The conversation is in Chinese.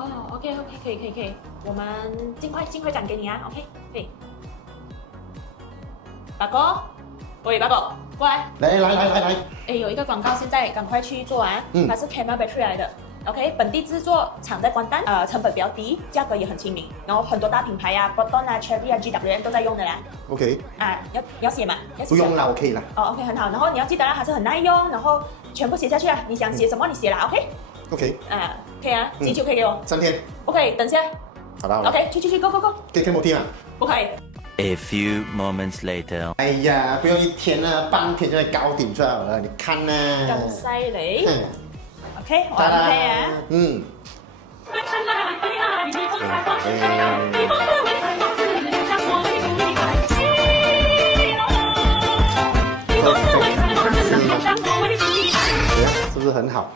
哦，OK OK，可以，我们尽快转给你啊，OK，可以。八哥，喂，八哥，过来。来，哎，有一个广告，现在赶快去做啊！它是 Camera Battery 来的。OK， 本地制作，厂在关丹，成本比较低，价格也很亲民，然后很多大品牌啊 ，Proton 啊、Cherry 啊、GWM 都在用的啦。OK。啊，要写嘛？不用啦，我可以啦。哦 ，OK， 很好。然后你要记得啦，它是很耐用，然后全部写下去啊，你想写什么你写啦 ，OK。OK。啊，可以啊，几久可以给我？3天。OK，等下。好的。OK，去 ，Go。可以不听啊？不可以。A few moments later。哎呀，不用1天啊，半天就能搞定出来了，你看呢？咁犀利。OK， 我 OK 啊。是不是很好？